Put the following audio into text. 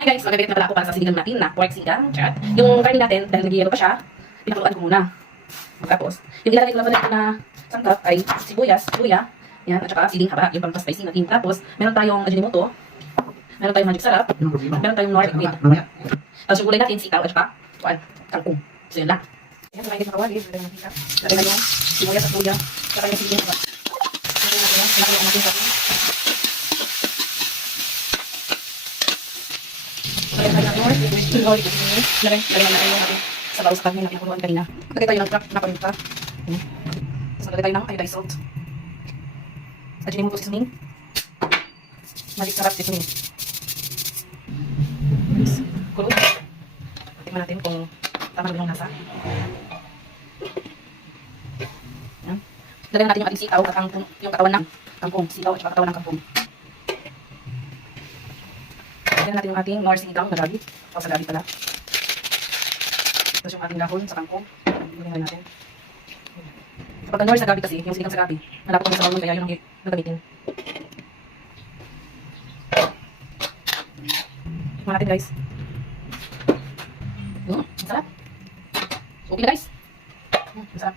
Hi guys, magabit na pala ako para sa sinigang natin na pork sinigang. Chat. Yung karne natin, dahil nag-yelo pa siya, pinakuluan ko muna. Tapos, yung ilalagay ko naman na sangkap ay sibuyas, luya, yan, at saka siling haba, yung pang-spicy natin. Tapos, meron tayong ajinomoto, meron tayong magic sarap, meron tayong nor wheat. Tapos yung gulay natin, sitaw, at saka, kangkong. So yun lang. Ayan, kumain din sa kawali, lagay natin siya. Lagay na yung sibuyas at luya, saka yung siling haba. Lagay natin yan, pinakuluan natin sa lagay tayo ng nor, lagay natin sa bawas sa karne na pinakuluan kanina. Lagay tayo ng crack na paminta. So, lagay tayo ng iodized salt. Ajinomoto seasoning. Magic sarap seasoning. Kulog. Tingnan natin kung tama na yung lasa. Yan. Lagay natin yung ating sitaw at yung katawan ng kangkong. Sitaw at katawan ng kangkong. Lagyan natin yung ating nor sinigang na gabi. O sa gabi pala. Tapos yung ating dahon sa kangkong. Lagyan natin. Kapag nor sa gabi kasi, yung sinigang sa gabi, nalapot kami sa bawang kaya yun ang gagamitin. Tingnan natin guys. Ang sarap. Okay na guys. Ang sarap.